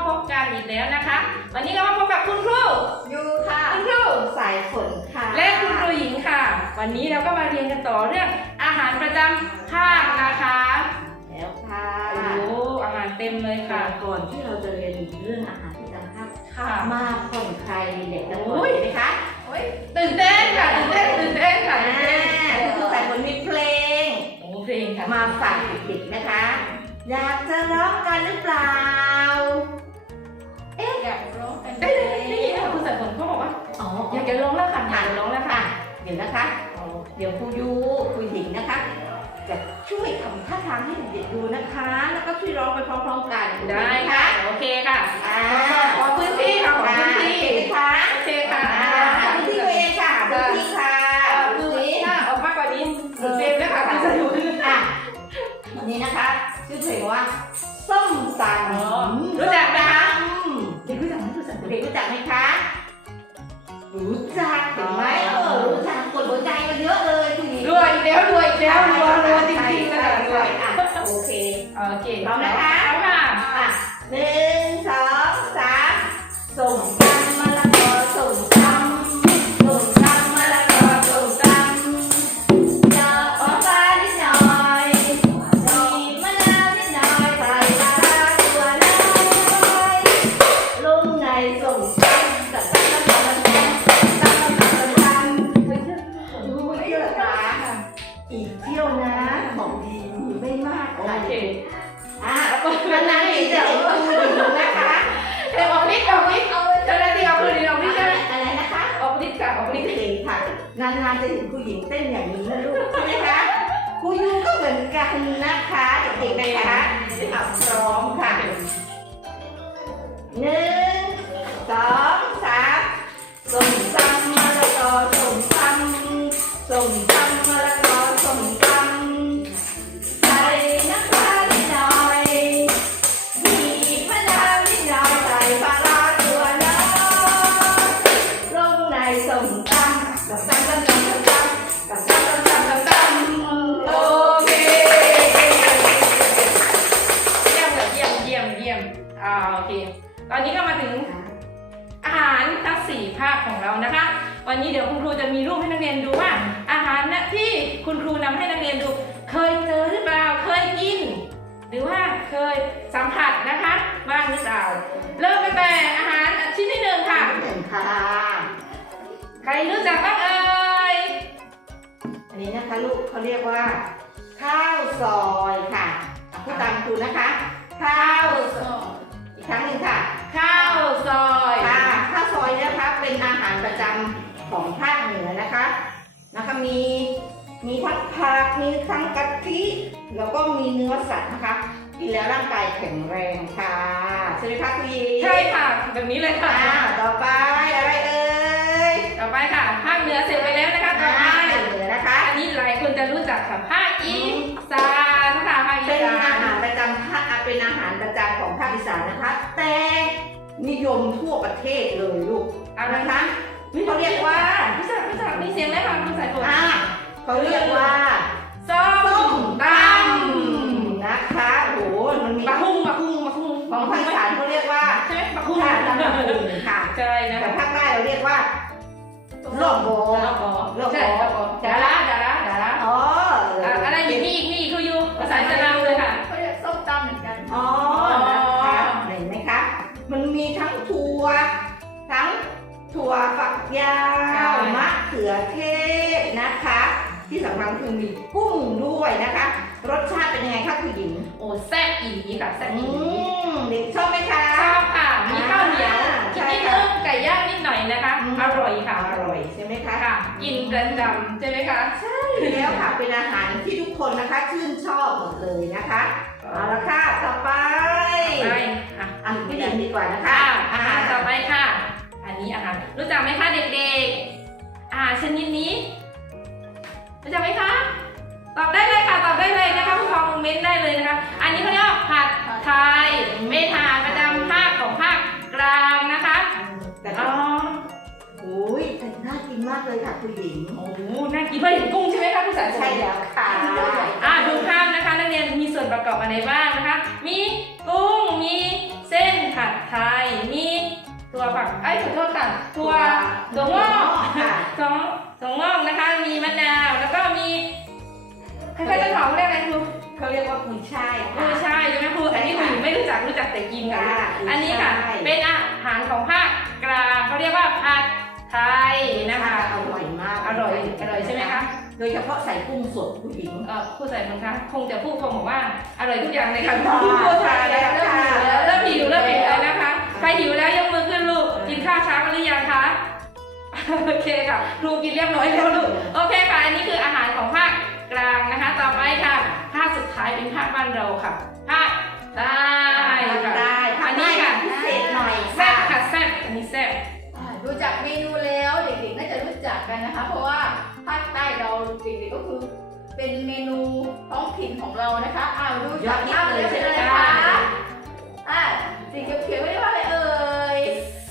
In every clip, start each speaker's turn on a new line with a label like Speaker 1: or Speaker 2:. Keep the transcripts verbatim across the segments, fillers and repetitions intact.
Speaker 1: บกันอีกแล้วนะคะวันนี้ก็มาพบกับคุณครู
Speaker 2: ยูค่ะ
Speaker 1: คุณครู
Speaker 2: สายฝนค่ะ
Speaker 1: และคุณครูหญิงค่ะวันนี้เราก็มาเรียนกันต่อเรื่องอาหารประจำภาคนะคะ
Speaker 2: แล้วค่ะ
Speaker 1: โอ้อาหารเต็มเลยค่ะ
Speaker 2: ก่อนที่เราจะเรียนเรื่องอาหารประจำภาค
Speaker 1: ค่ะ
Speaker 2: มาผ่อนคลายเด็กกันก่อนไหมคะ
Speaker 1: ตื่นเต้นค่ะตื่นเต้นตื่นเต้นค่ะตื่นเต้น
Speaker 2: คือสายฝนมีเพลง
Speaker 1: โอ้เพลงค่ะ
Speaker 2: มาฝากเด็กๆนะคะอยากจะร้องกันหรือเปล่า
Speaker 1: เอ๊ะอยากร้องกันได้ได้ได้ยินค่ะคุณสายฝนเขาบอกว่าอ๋ออยากจะร้องแล้วค่ะอยากจะร้องแล้วค่ะ
Speaker 2: เดี๋ยวนะคะเดี๋ยวครูยูครูหญิงนะคะจะช่วยทำท่าทางให้เด็กๆดูนะคะแล้วก็ช่วยร้องไปพร้อมๆกัน
Speaker 1: ได้ค่ะโอเคค่ะขอพื้นที่ค่ะขอพื้นที่
Speaker 2: ค่ะ
Speaker 1: โอเคค่ะ
Speaker 2: พื้นที่ตัวเองค่ะพื้นที่ค่ะ
Speaker 1: พื้นที่ค่ะออกมากกว่านี้เต็มแล้วค่ะคุณสายฝน
Speaker 2: อ่ะวันนี้นะคะชื่อเพลงว่าส้มตำ
Speaker 1: รู้จักไหมคะ
Speaker 2: เด็กรู้จักไหมรู้จักเด็กรู้จักไหมคะรู้จักเห็นไหมเออรู้จักกดหัวใจมาเยอะเลยคุณหญิง
Speaker 1: รวยแล้วรวยแล้วรวยรวยจริงๆเลย
Speaker 2: รวยอ่ะโอเค
Speaker 1: โอเค
Speaker 2: พร้อมนะคะ
Speaker 1: พร้อมค่ะ
Speaker 2: อ่ะหนึ่งสองสามส้มตำมะละกอส้มตำส้มตำมะละกอส้มตำจะออกมานิดหน่อยมีมะนาวนิดหน่อยใส่ปลาร้าตัวน้อยลงในส้มตำตัดตัดตัดตัดตัดตัดตัดตัดดูไม่เยอะค่ะอีกเที่ยวนะของดีมีไม่มากโอเคอ่ะนานๆทีจะเห็นคุณหญิงนะคะ
Speaker 1: เอ็มออกฤทธิ์ออกฤทธิ์เจ้าหน้าที่ออกฤทธิ์ออกฤทธิ์ใช่ไหม
Speaker 2: อะไรนะคะ
Speaker 1: ออกฤทธิ์ค่ะออกฤทธิ์
Speaker 2: เองค่ะนานๆจะเห็นคุณหญิงเต้นอย่างนี้นะลูกใช่ไหมคะครูยูก็เหมือนกันนะคะเด็กๆนะคะเอาพร้อมค่ะหนึ่งสองสามส้มตำมะละกอส้มตำส้มตำมะละกอส้มตำใส่น้ำปลานิดหน่อยมีมะนาวนิดหน่อยใส่ปลาร้าตัวน้อยลงในส้มตำตำตำตำตำตำตำตำตำตำตำตำ
Speaker 1: โอเคเยี่ยมค่ะเยี่ยมเยี่ยมเยี่ยมอ่าโอเคตอนนี้ก็มาถึงอาหารทั้งสี่ภาคของเรานะคะวันนี้เดี๋ยวคุณครูจะมีรูปให้นักเรียนดูว่าอาหารนะที่คุณครูนำให้นักเรียนดูเคยเจอหรือเปล่าเคยกินหรือว่าเคยสัมผัสนะคะบ้างหรือเปล่าเริ่มตั้งแต่อาหารชิ้นที่หนึ่งค่ะ
Speaker 2: หนึ่งค่ะ
Speaker 1: ใครรู้จักบ้างเอ่ย
Speaker 2: อันนี้นะคะลูกเขาเรียกว่าข้าวซอยค่ะพูดตามครูนะคะข้าวอีกครั้งหนึ่งค่ะ
Speaker 1: ข้าวซอย
Speaker 2: ค่ะข้าวซอยนะคะเป็นอาหารประจำของภาคเหนือนะคะนะคะมีมีทั้งผักมีทั้งกะทิแล้วก็มีเนื้อสัตว์นะคะกินแล้วร่างกายแข็งแรงค่ะใช่ไหมคะคุณยี
Speaker 1: ใช่ค่ะแบบนี้เลยค่ะ
Speaker 2: ต่อไปอะไรเอ่ย
Speaker 1: ต่อไปค่ะภาคเหนือเสร็จไปแล้วนะคะต่อไป
Speaker 2: เหนือนะคะ
Speaker 1: อันนี้หลายคนจะรู้จักค่ะภาคอีสานค่ะภาคอีสาน
Speaker 2: เป็นอาหารประจำภาคเป็นอาหารประจำของภาคอีสานนะคะแต่นิยมทั่วประเทศเลยลูกเอานะคะเขาเรียกว่า
Speaker 1: รู้จักรู้จักมีเสียงไหมคะคุณสายฝน
Speaker 2: เขาเรียกว่า
Speaker 1: ส้มต
Speaker 2: ำนะคะโอ้โหมันมี
Speaker 1: ปะคุ้งปะคุ้งปะคุ้ง
Speaker 2: ของภาคอีสานเขาเรียกว่า
Speaker 1: ใช่ไหมปะคุ้ง
Speaker 2: ค่ะตำปะคุ้งค่ะ
Speaker 1: ใช่นะ
Speaker 2: แต่ภาคใต้เราเรียกว่าโลกโบ
Speaker 1: โลกโบใช่โลกโบดาราดาราดารา
Speaker 2: อ๋อ
Speaker 1: อะไรอีกมีอีกมีอีกคือยูภาษาจะนำเลยค่ะ
Speaker 3: เขาเรียกส้มตำเหมือนกัน
Speaker 2: อ๋อนะคะเห็นไหมคะมันมีทั้งถั่วทั้งถั่วฝักยาวมะเขือเทศนะคะที่สำคัญคือมีกุ้งด้วยนะคะรสชาติเป็นยังไงคะคุณหญิง
Speaker 1: โอ้แซ่บอีค่ะแซ่บอี
Speaker 2: เด็กชอบไหมคะ
Speaker 1: ชอบค่ะมีข้าวเหนียวกินนิดนึงไก่ย่างนิดหน่อยนะคะอร่อยค่ะ
Speaker 2: อร่อยใช่ไหมคะ
Speaker 1: ค่ะกินประจำใช่ไหมคะ
Speaker 2: ใช่แล้วค่ะเป็นอาหารที่ทุกคนนะคะชื่นชอบหมดเลยนะคะเอาละค่ะต่อไป
Speaker 1: ไป
Speaker 2: อ่ะอ่ะพี่หญิงดีกว่านะคะ
Speaker 1: อาหารต่อไปค่ะอันนี้อาหารรู้จักไหมคะเด็กๆอาหารชนิดนี้รู้จักไหมคะตอบได้เลยค่ะตอบได้เลยนะคะผู้ฟังคอมเมนต์ได้เลยนะคะอันนี้เขาเรียกว่าผัดไทยเป็นอาหารประจำภาคของภาคกลางนะคะ
Speaker 2: แต่อ๋อโอ้ยแต่น่ากินมากเลยค่ะคุณหญิง
Speaker 1: โอ้น่ากินเพราะเห็นกุ้งใช่ไหมคะคุณสาย
Speaker 2: ใช่แล้วค่ะ
Speaker 1: อ่าดูภาพนะคะนักเรียนมีส่วนประกอบอะไรบ้างนะคะมีกุ้งมีเส้นผัดไทฝักไอ้ยขอโทษค่ะถั่วถั่วงอก
Speaker 2: ค่ะ
Speaker 1: ถั่วถั่วงอกนะคะ มีมะนาวแล้วก็มีใครๆจะถามเรียกอะไรครู
Speaker 2: เขาเรียกว่ากุยช่าย
Speaker 1: กุ
Speaker 2: ค่ะ
Speaker 1: ยช่ายใช่ไหมครูอันนี้ครูหญิงไม่รู้จักรู้จักแต่กินค่ะ
Speaker 2: ค่ะ
Speaker 1: อันนี้ค่ะ
Speaker 2: กุยช่าย
Speaker 1: เป็นอาหารของภาคกลางเขาเรียกว่าผัดไทยนะคะ
Speaker 2: อร่อยมาก
Speaker 1: อร่อยอร่อยใช่ไหมคะ
Speaker 2: โดยเฉพาะใส่กุ้งสดผู้หญิง
Speaker 1: เอ่อผู้ใส่คนคะคงจะพูดคงบอกว่าอร่อยทุกอย่างเลยค่ะ
Speaker 2: ค่ะ
Speaker 1: ผู้ใส่แล้ว
Speaker 2: ค่ะ
Speaker 1: เริ่มหิวแล้วเริ่มหิวแล้วนะคะใครหิวแล้วยกมือขึ้นลูกกินข้าวเช้ากันหรือยังคะโอเคค่ะครูกินเรียบร้อยแล้วลูกโอเคค่ะ อันนี้คืออาหารของภาคกลางนะคะ ต่อไปค่ะภาคสุดท้ายเป็นภาคบ้านเราค่ะภาคใต้ค่ะ
Speaker 2: ได้
Speaker 1: อันนี้ค่ะ
Speaker 2: พิเศษหน่อย
Speaker 1: แซ่
Speaker 2: ค่ะ
Speaker 1: บค่ะแซ่บอันนี้แซ่บ
Speaker 3: อ่าดูจากเมนูแล้วเด็กๆน่าจะรู้จักกันนะคะ เพราะว่าภาคใต้เราเด็กๆก็คือเป็นเมนูท้องถิ่นของเรานะคะอ้าวดูจากภาพเลยเป็นอะไรคะอ่าสีเขียวๆไม่ได้ว่าอะไรเอ่ย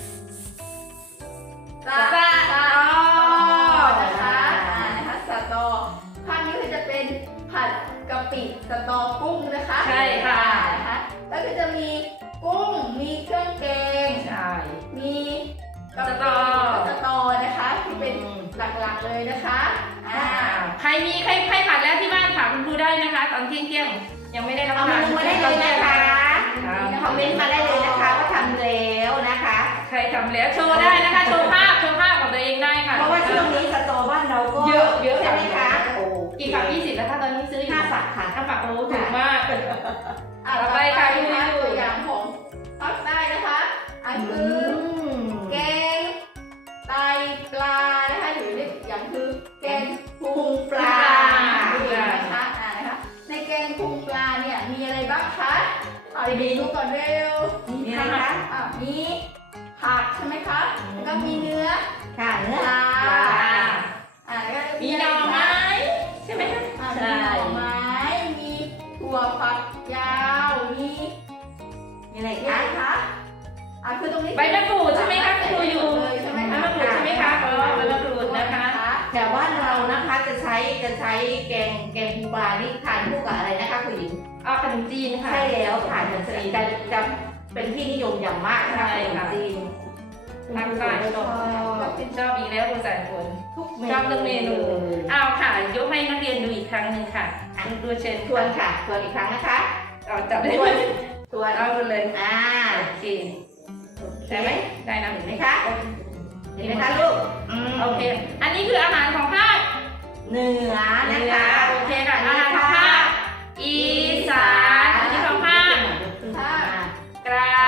Speaker 3: สะ
Speaker 1: สะ
Speaker 3: สะ
Speaker 1: อ๋อ
Speaker 3: นะคะอ่านะคะสะตอภาคนี้ก็จะเป็นผัดกะปิสะตอกุ้งนะคะ
Speaker 1: ใช่ค่ะ
Speaker 3: นะคะแล้วก็จะมีกุ้งมีเครื่องแกง
Speaker 1: ใช่
Speaker 3: มีกะ
Speaker 1: ส
Speaker 3: ปิ
Speaker 1: ตอ
Speaker 3: แล้วก็สตอนะคะที่เป็นหลักๆเลยนะคะอ่า
Speaker 1: ใครมีใครใครผัดแล้วที่บ้านถามคุณครูได้นะคะ ตอนเที่ยงเที่ยงๆยังไม่ได้รับ
Speaker 2: เอา
Speaker 1: ประ
Speaker 2: มา
Speaker 1: ทาน
Speaker 2: ลงมาได้เลยนะคะ
Speaker 1: ครับ
Speaker 2: คอมเมนต์มาได้เลยนะคะว่าทำแล้วนะคะ
Speaker 1: ใครทำแล้วโชว์ได้นะคะโชว์ภาพโชว์ภาพของตัวเองได้ค่ะ
Speaker 2: เพราะว่าช่วงนี้สตอบ้านเราก็
Speaker 1: เยอะเยอะ
Speaker 2: ใช่ไหมคะโอ้
Speaker 1: กี่ฝักยี่สิบแล้วถ้าตอนนี้ซื้ออยู่
Speaker 2: ห้าฝักค่ะ
Speaker 1: ห้าฝักโอ้ถูกมาก
Speaker 3: อ่า
Speaker 1: ต่อไปค่ะ
Speaker 3: ต่อ
Speaker 1: พี่
Speaker 3: ไป
Speaker 1: วิว
Speaker 3: ตัวอย่างของภาคใต้นะคะอันคืออแกงไตปลานะคะหรือเรียกอีกอย่างคือแกงพุงปลานั่นเองนะคะอ่านะคะในแกงพุงปลาเนี่ยมีอะไรบ้างคะเอาดีๆดูก่อนเร็ว
Speaker 2: มีอะไรคะ
Speaker 3: อ่ามีผักใช่ไหมคะแล้วก็มีเนื้อ
Speaker 2: ค่ะเนื้อ
Speaker 3: ปลา
Speaker 2: ปลา
Speaker 3: อ่าแล้วก็
Speaker 1: มีหน่อไม้ใช่ไหมคะ
Speaker 3: อ่ามีหน่อไม้ มีถั่วฝักยาว มี
Speaker 2: มีอะไร
Speaker 3: อะไร
Speaker 2: คะ
Speaker 3: คะอ่าคือตรงนี้
Speaker 1: ใบมะกรูดใช่ไหมคะครูอยู่
Speaker 3: เลยใช่ไหม
Speaker 1: ใบ
Speaker 3: คะ
Speaker 1: มะกรูดใช่ไหมคะอ๋อใบมะกรูดนะคะ
Speaker 2: แต่ว่าเรานะคะจะใช้จะใช้แกงแกงปูปลานี่ทานคู่กับอะไรนะคะคุณหญิง
Speaker 1: เอาขนมจีนค่ะ
Speaker 2: ใช่แล้วผ่านมันสีจะจะเป็นที่นิยมอย่างมากนะคะ
Speaker 1: ใช่
Speaker 2: ขน
Speaker 1: ค่ะ
Speaker 2: มจีน
Speaker 1: ทางใต้ชอบชอบอีกแล้วคุณสายฝน
Speaker 2: ทุกเม
Speaker 1: ชอบทุกเมนู
Speaker 2: เลย
Speaker 1: เอาค่ะยกให้นักเรียนดูอีกครั้งหนึ่งค่ะคุณครูเชิญ
Speaker 2: ทวนค่ะทวนอีกครั้งนะคะ
Speaker 1: เอาจับได้
Speaker 2: ท
Speaker 1: ไห
Speaker 2: ว
Speaker 1: ม
Speaker 2: นทวน
Speaker 1: เอาไปเลย
Speaker 2: อ่า
Speaker 1: โอเคได้ไหมได้นะ
Speaker 2: เห็
Speaker 1: เห็
Speaker 2: น
Speaker 1: น
Speaker 2: ไห
Speaker 1: ไห
Speaker 2: ม
Speaker 1: ม
Speaker 2: คะ
Speaker 1: คะ
Speaker 2: เห็นไหมคะลูกอืม
Speaker 1: โอเค อันนี้คืออาหารของภาค
Speaker 2: เหนือนะคะ
Speaker 1: โอเคค่ะอาหารของภาคอีสานอันนี้ของภาค
Speaker 3: ภาค
Speaker 1: กลาง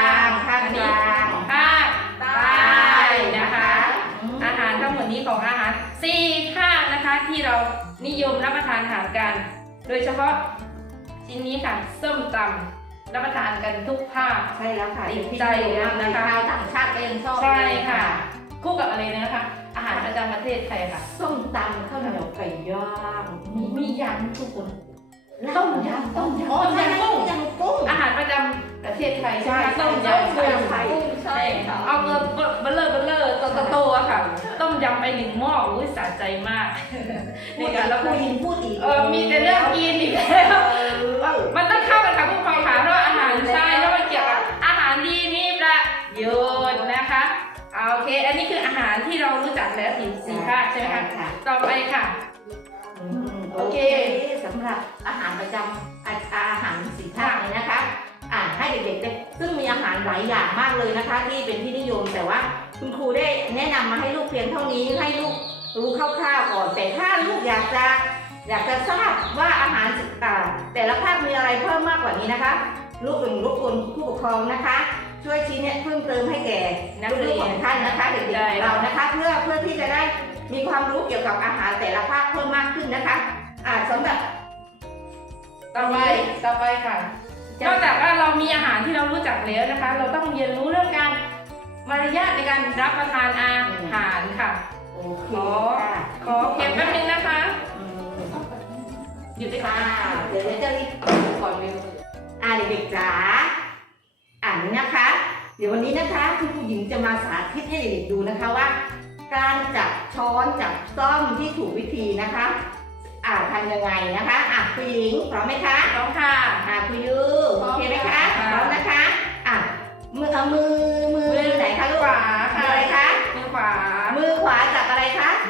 Speaker 2: ภาคกลาง
Speaker 1: ภาคใต้นะคะ อาหารทั้งหมดนี้ของอาหารสี่ภาคนะคะที่เรานิยมรับประทานอาหารกัน โดยเฉพาะชิ้นนี้ค่ะส้มตำรับประทานกันทุกภาค
Speaker 2: ใช่แล้วค่ะ
Speaker 1: ติดใจแล้วนะคะ
Speaker 2: ชาวต่างชาติก็ยังชอบ
Speaker 1: ใช่ค่ะ คู่กับอะไรนะคะ อาหารประจำประเทศไทยค่ะ
Speaker 2: ส้มตำข้าวเหนียวไก่ย่าง
Speaker 1: มีมีอย่างทุกคน
Speaker 2: ต้มยำต้มยำ
Speaker 1: อ๋อต้มยำกุ้ง
Speaker 2: ยำกุ้ง
Speaker 1: อาหารประจำประเทศไทย
Speaker 2: ใช่
Speaker 1: ใช่ไหมคะต้มยำ
Speaker 2: ใช่
Speaker 1: กุ้ง
Speaker 2: ใช่
Speaker 3: กุ้งใช่ค่ะ
Speaker 1: เอาเงินเบลเลอร์เบลเลอร์โตโตโตอะค่ะ ต้มยำไปหนึ่งหม้ออุ้ยสะใจมาก
Speaker 2: พู
Speaker 1: นี่
Speaker 2: ด
Speaker 1: ค่ะ
Speaker 2: แล้
Speaker 1: แล้ว ว
Speaker 2: พู
Speaker 1: ก็
Speaker 2: ดยินพูดอีก
Speaker 1: เออมีแต่เรื่องกินอีกแล้ว มันต้องเข้ากันค่ะผู้ปกครองค่ะเพราะว่าอาหารใช่แล้วมันเกี่ยวกับอาหารดีมีประโยชน์นะคะเอาโอเค อันนี้คืออาหารที่เรารู้จักแล้วสี่สี่ภาคใช่ไหมคะ
Speaker 2: ค่ะ
Speaker 1: ต่อไปค่ะ
Speaker 2: อืม
Speaker 1: โอ
Speaker 2: โอ
Speaker 1: เค
Speaker 2: เคสำหรับอาหารประจำอาอาหารสีภาคเลยนะคะ อ่าให้เด็กๆได้ซึ่งมีอาหารหลายอย่างมากเลยนะคะ ที่เป็นที่นิยมแต่ว่าคุณครูได้แนะนำมาให้ลูกเพียงเท่านี้ให้ลูกรู้คร่าวๆก่อน แต่ถ้าลูกอยากจะอยากจะทราบว่าอาหารอ่าแต่ละภาคมีอะไรเพิ่มมากกว่านี้นะคะ ลูกเป็นรบกวนผู้ปกครองนะคะ ช่วยชี้แนะเพิ่มเติมให้แก่
Speaker 1: นัก
Speaker 2: ลูก
Speaker 1: เรียน
Speaker 2: ๆของท่านนะคะเด็กๆของเรานะคะ เพื่อเพื่อที่จะได้มีความรู้เกี่ยวกับอาหารแต่ละภาคเพิ่มมากขึ้นนะคะ อ่าสำหรับ
Speaker 1: ต่อไปต่อไปค่ะ นอกจากว่าเรามีอาหารที่เรารู้จักแล้วนะคะ เราต้องเรียนรู้เรื่องการมารยาทในการรับประทานอาหารค่ะ
Speaker 2: โอเค
Speaker 1: ขอ
Speaker 2: ค่ะ
Speaker 1: ขอเก็บแป๊บนึงนะคะ
Speaker 2: อืม
Speaker 1: หยุดไปก่อ
Speaker 2: อ่าน เดี๋ยวเดี๋ยวจะรีบก่อนเร็วอ่าเด็กๆจ๋าอ่านนะคะ เดี๋ยววันนี้นะคะคุณผู้หญิงจะมาสาธิตให้เด็กๆดูนะคะว่า การจับช้อนจับซ่อมที่ถูกวิธีนะคะ อ่าทำยังไงนะคะอ่ะคุณหญิงพร้อมไหมคะ
Speaker 1: พร้อมค่ะ
Speaker 2: อ่าคุณยูโอเคไหมคะ
Speaker 1: ค่ะ
Speaker 2: พร้อมนะคะอ่ะมือเอามือมือ
Speaker 1: มือ
Speaker 2: ไหนคะลูก
Speaker 1: ขวา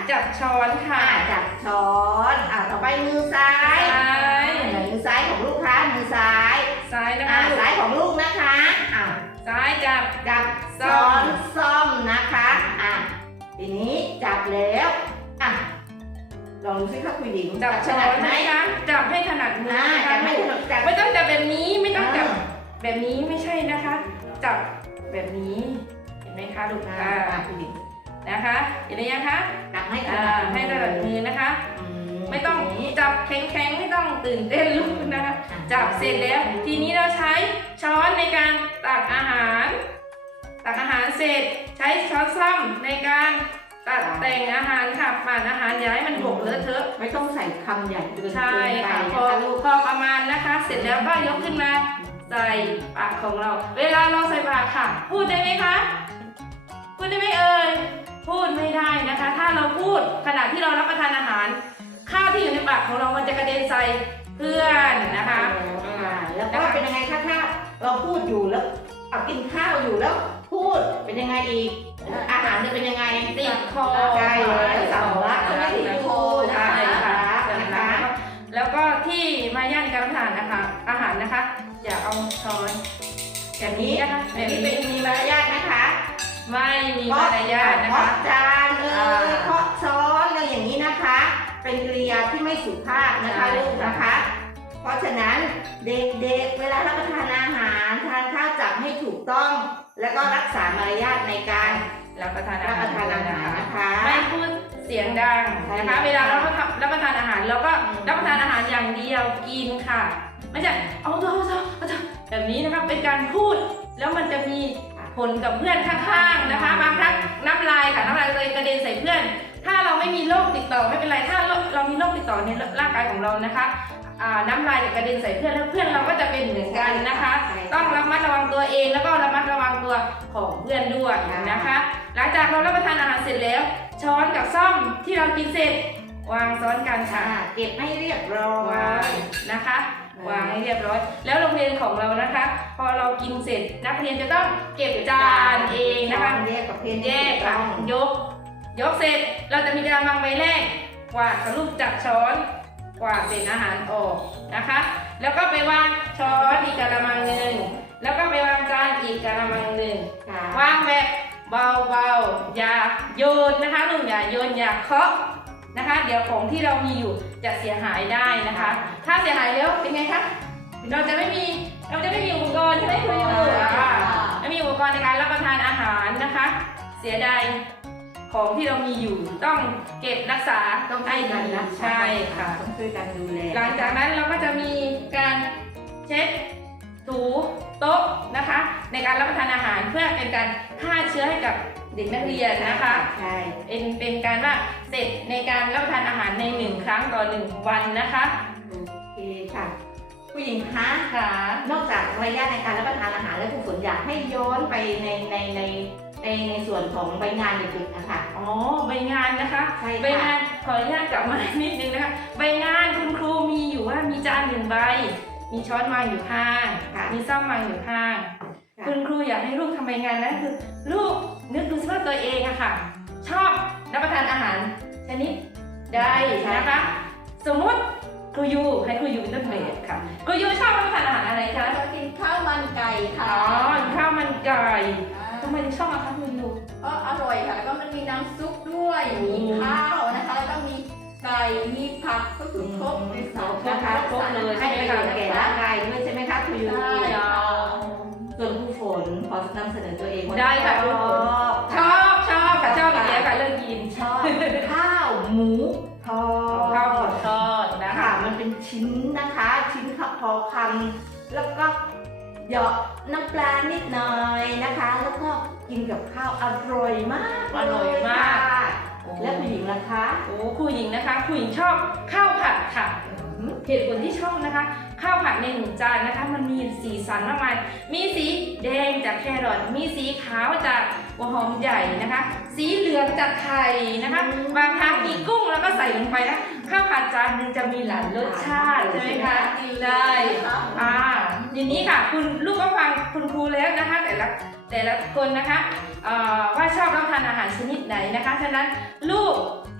Speaker 1: จับช้อนค่ะ
Speaker 2: อ่าจับช้อนอ่าต่อไปมือซ้าย
Speaker 1: ซ้าย
Speaker 2: ไหนมือซ้ายของลูกคะมือซ้าย
Speaker 1: ซ้ายนะ
Speaker 2: อ่า
Speaker 1: คะ
Speaker 2: ซ้ายของลูกนะคะอ่า
Speaker 1: ซ้ายจับ
Speaker 2: จับ
Speaker 1: ซ่
Speaker 2: ช้
Speaker 1: อ
Speaker 2: อ
Speaker 1: ม
Speaker 2: นซ่อมนะคะอ่ะทีนี้จับแล้วอ่ะลองดูสิคะคุณหญิง
Speaker 1: จับ
Speaker 2: ถ
Speaker 1: ช้อ
Speaker 2: นั
Speaker 1: น
Speaker 2: ดไหม
Speaker 1: นะคะจับให้ถนัดมือ
Speaker 2: อ่า
Speaker 1: นะคะ
Speaker 2: จับไม่ถนัดจับ
Speaker 1: ไม่ต้องจับแบบนี้ไม่ต้องจับ
Speaker 2: อ่า
Speaker 1: แบบนี้ไม่ใช่นะคะ จับแบบนี้เห็นไหมคะลูก
Speaker 2: อ่า
Speaker 1: อ่า
Speaker 2: อ่ะคุณหญิง
Speaker 1: นะคะเห็นหรือยังคะ
Speaker 2: จับให้ถ
Speaker 1: อ่า
Speaker 2: นัด
Speaker 1: ให้ถนัดมือนะคะ
Speaker 2: อื
Speaker 1: ไม่ต้อง
Speaker 2: ทีนี้
Speaker 1: จับแข็งๆไม่ต้องตื่นเต้นลูกนะคะ จับเสร็จแล้ว ทีนี้เราใช้ช้อนในการตักอาหาร ตักอาหารเสร็จใช้ช้อนซ้ำในการตัดแต่งอาหารค่ะปั่นอาหารอย่าให้มันหกเลอะเทอะ
Speaker 2: ไม่ต้องใส่คำใหญ่เกิน
Speaker 1: ใช่
Speaker 2: เกินไป
Speaker 1: ค่ะ
Speaker 2: นะ
Speaker 1: พอ
Speaker 2: คะลูก
Speaker 1: พอประมาณนะคะ เสร็จแล้วก็ยกขึ้นมาใส่ปากของเรา เวลาเราใส่ปากค่ะ พูดได้ไหมคะพูดได้ไหมเอ่ยพูดไม่ได้นะคะ ถ้าเราพูดขณะที่เรารับประทานอาหาร ข้าวที่อยู่ในปากของเรามันจะกระเด็นใส่เพื่อนนะคะ
Speaker 2: อ่าแล้วก็เป็นยังไงคะถ้าเราพูดอยู่แล้วเอากินข้าวอยู่แล้วพูดเป็นยังไงอีก อาหารจะเป็นยังไง
Speaker 1: ติดคอ
Speaker 2: ใช่แล้วสำลักใช่ไหมที่พูด
Speaker 1: ใช่ค่ะ
Speaker 2: นะคะ
Speaker 1: แล้วก็ที่มาย่านการรับประทานนะคะ อาหารนะคะ อย่าเอาช้อนแบบนี้นะคะแบ
Speaker 2: แบบ
Speaker 1: บ
Speaker 2: นี้
Speaker 1: นี้
Speaker 2: เป็นมีมารยาทนะคะ
Speaker 1: ไม่มีมารยาทนะ
Speaker 2: เคา
Speaker 1: คะ
Speaker 2: จานเอ่
Speaker 1: อ่า
Speaker 2: ยเคาะช้อนอะไรอย่างนี้นะคะ เป็นกริยาที่ไม่สุภาพนะคะ
Speaker 1: ใช่
Speaker 2: ลูกนะคะ เพราะฉะนั้นเด็กๆเวลารับประทานอาหารทานข้าวจับให้ถูกต้อง แล้วก็รักษามารยาทในการ
Speaker 1: รับประทานอา
Speaker 2: รับ
Speaker 1: หาร
Speaker 2: ประทานอาหาร
Speaker 1: นะคะ
Speaker 2: นะคะ
Speaker 1: ไม่พูดเสียงดังนะคะ
Speaker 2: ใช่
Speaker 1: เวลาเรารับประทานอาหารเราก็
Speaker 2: อืม
Speaker 1: รับประทานอาหารอย่างเดียวกินค่ะ ไม่ใช่เอาตัวเอาตัวเอาตัวแบบนี้นะคะเป็นการพูดแล้วมันจะมีผลกับเพื่อนข้างๆนะคะ บางครั้งน้ำลายค่ะน้ำลายเลยกระเด็นใส่เพื่อน ถ้าเราไม่มีโรคติดต่อไม่เป็นไรถ้าเรามีโรคติดต่อในร่างกายของเรานะคะอ่าน้ำลายจะกระเด็นใส่เพื่อนแล้วเพื่อนเราก็จะเป็นเหมือนกันนะคะ ต้องระมัดระวังตัวเองแล้วก็ระมัดระวังตัวของเพื่อนด้วยนะคะ หลังจากเรารับประทานอาหารเสร็จแล้ว ช้อนกับซ่อมที่เรากินเสร็จ วางซ้อนกันค่ะ
Speaker 2: อ่าเก็บให้เรียบร้อ
Speaker 1: วาง
Speaker 2: ย
Speaker 1: นะคะ วางให้เรียบร้อย แล้วโรงเรียนของเรานะคะ พอเรากินเสร็จนักเรียนจะต้องเก็บจานเองนะคะ
Speaker 2: แยกกับเพน
Speaker 1: แยกค่ะยก ยกเสร็จเราจะมีกระมังใบแรกกวาดกับลูกจับช้อนกวาดเศษอาหารออกนะคะ แล้วก็ไปวางช้อนอีกกระมังหนึ่งแล้วก็ไปวางจานอีกกระมังหนึ่ง
Speaker 2: ค่ะ
Speaker 1: วางแบบเบาๆอย่าโยนนะคะลูกอย่าโยนอย่าเคาะนะคะ เดี๋ยวของที่เรามีอยู่จะเสียหายได้นะคะ ถ้าเสียหายแล้วเป็นไงคะเราจะไม่มีเราจะไม่มีอุปกรณ์ใช่ไหมครูอ่าไม่มีอุปกรณ์ในการรับประทานอาหารนะคะ เสียดายของที่เรามีอยู่ต้องเก็บรักษา
Speaker 2: ต้อง
Speaker 1: ให้
Speaker 2: ช่วย
Speaker 1: ดี
Speaker 2: กันนะ
Speaker 1: ใช่ค่ะ
Speaker 2: ต้องช่วยกันดูแล
Speaker 1: หลังจากนั้นเราก็จะมีการเช็ดถูโต๊ะนะคะ ในการรับประทานอาหารเพื่อเป็นการฆ่าเชื้อให้กับเด็กนักเรียนนะคะ
Speaker 2: ใช่
Speaker 1: เป็นเป็นการว่าเสร็จในการรับประทานอาหารในหนึ่งครั้งต่อหนึ่งวันนะคะ
Speaker 2: โอเคค่ะ ผู้หญิงคะ
Speaker 1: ค่ะ
Speaker 2: นอกจากมารยาทในการรับประทานอาหารแล้วครูฝนอยากให้ย้อนไปในในในในในส่วนของใบงานเด็กๆนะคะ
Speaker 1: อ๋อใบงานนะคะ
Speaker 2: ใช่
Speaker 1: ใบ
Speaker 2: ค่ะ
Speaker 1: งานขออนุญาตกลับมานิดนึงนะคะใบงานคุณครูมีอยู่ว่ามีจานหนึ่งใบ มีช้อนวางอยู่ข้าง
Speaker 2: ค่ะ
Speaker 1: มีซ่อมวางอยู่ข้าง
Speaker 2: ค่ะ
Speaker 1: คุณครูอยากให้ลูกทำใบงานนั้นคือลูกนึกดูสิว่าตัวเองอะค่ะ ชอบรับประทานอาหารชนิดใดนะคะ สมมติครูยูให้ครูยูเป็นต้นแบบค่ะครูยูชอบรับประทานอาหารอะไรคะ
Speaker 3: เรากินข้าวมันไก่ค่ะ
Speaker 1: อ๋อข้าวมันไก่
Speaker 3: อ่า
Speaker 1: ทำไมถึงชอบอะคะครูยู
Speaker 3: ก็อร่อยค่ะ แล้วก็มันมีน้ำซุปด้วย
Speaker 1: อืม
Speaker 3: มีข้าวนะคะ แล้วก็มีไก่ มีผักก็คือครบในสาร
Speaker 2: นะคะ
Speaker 1: ครบเลย
Speaker 2: ให้ประโยชน์แก่ร่างกายด้วยใช่ไหมคะครูยู
Speaker 3: ใช่ค่ะ
Speaker 2: ส่วนครูฝนขอนำเสนอตัวเองว่า
Speaker 1: ได้ค่ะ
Speaker 2: ช
Speaker 1: ครูฝน
Speaker 2: อบ
Speaker 1: ชอบชอบค่ะชอบอีกแล้วค่ะเรื่องกิน
Speaker 2: ชอบข้าวหมูทอด
Speaker 1: ข้าวหมูทอดนะ
Speaker 2: ค่ะ
Speaker 1: คะ
Speaker 2: มันเป็นชิ้นนะคะ ชิ้นขับพอคำแล้วก็เหยาะน้ำปลานิดหน่อยนะคะ แล้วก็กินกับข้าวอร่อยมาก
Speaker 1: อร่อยมาก
Speaker 2: ค่ะ
Speaker 1: โอ้
Speaker 2: แล้วผู้หญิงล่ะคะ
Speaker 1: โอ้ครูหญิงนะคะครูหญิงชอบข้าวผัดค่ะเหตุผลที่ชอบนะคะ ข้าวผัดในหนึ่งจานนะคะ มันมีสีสันมากมายมีสีแดงจากแครอทมีสีขาวจากหัวหอมใหญ่นะคะ สีเหลืองจากไข่นะคะ บางครั้งมีกุ้งแล้วก็ใส่ลงไปนะข้าวผัดจานหนึงจะมีหลายรสชาติใช่ไหมคะได้อ่าทีนี้ค่ะ คุณลูกก็ฟังคุณครูแล้วนะคะ แต่ละแต่ละคนนะคะเอ่อว่าชอบรับประทานอาหารชนิดไหนนะคะฉะนั้นลูก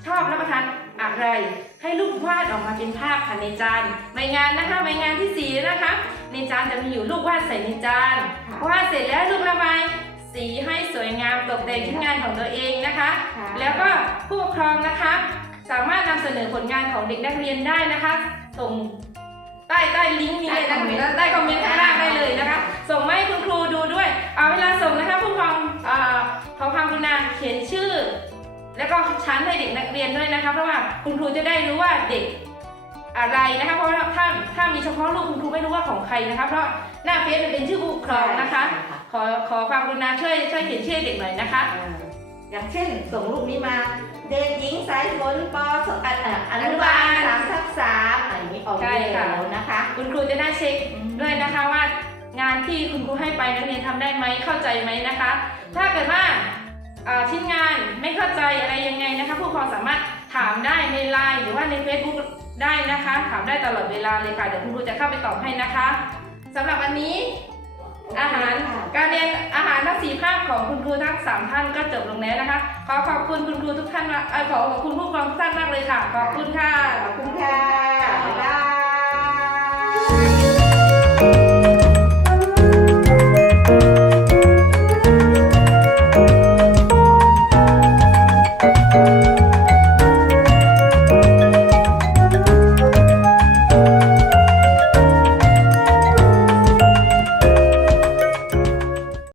Speaker 1: ชอบรับประทานอะไรให้ลูกวาดออกมาเป็นภาพค่ะในจานใบงานนะคะใบงานที่สี่นะคะในจานจะมีอยู่ลูกวาดใส่ในจานวาดเสร็จแล้วลูกระบายสีให้สวยงามตกแต่งชิ้นงานของตัวเองนะคะ แล้วก็ผู้ปกครองนะคะสามารถนำเสนอผลงานของเด็กนักเรียนได้นะคะส่งใต้ใต้ลิงก์นี้เลยนะคะใต้คอมเมนต์ข้างล่างได้เลยนะคะส่งมาให้คุณครูดูด้วยเอาเวลาส่งนะคะผู้ปกครองเอ่อขอความกรุณาเขียนชื่อแล้วก็ชั้นให้เด็กนักเรียนด้วยนะคะเพราะว่าคุณครูจะได้รู้ว่าเด็กอะไรนะคะเพราะว่าถ้าถ้ามีเฉพาะลูกคุณครูไม่รู้ว่าของใครนะคะเพราะหน้าเฟซมันเป็นชื่อผู้ปกครองนะคะขอขอความกรุณาช่วยช่วยเขียนชื่อเด็กหน่อยนะคะ
Speaker 2: อย่างเช่นส่งรูปนี้มาเด็กหญิงสายฝนปสองอนุบาลสามทับสามอะไรอย่างนี้ออกได้แล้วนะคะ
Speaker 1: คุณครูจะได้เช็คด้วยนะคะว่างานที่คุณครูให้ไปนักเรียนทำได้ไหมเข้าใจไหมนะคะ ถ้าเกิดว่าชิ้นงานไม่เข้าใจอะไรยังไงนะคะผู้ปกครองสามารถถามได้ในไลน์หรือว่าใน Facebook ได้นะคะถามได้ตลอดเวลาเลยค่ะเดี๋ยวคุณครูจะเข้าไปตอบให้นะคะสำหรับวันนี้อาหารการเรียนอาหารทั้งสี่ภาคของคุณครูทั้งสามท่านก็จบลงแล้วนะคะขอขอบคุณคุณครูทุกท่านมากขอขอบคุณผู้ปกครองทุกท่านมากเลยค่ะขอบคุณค่ะ
Speaker 2: ขอบคุณค่ะบ๊ายบาย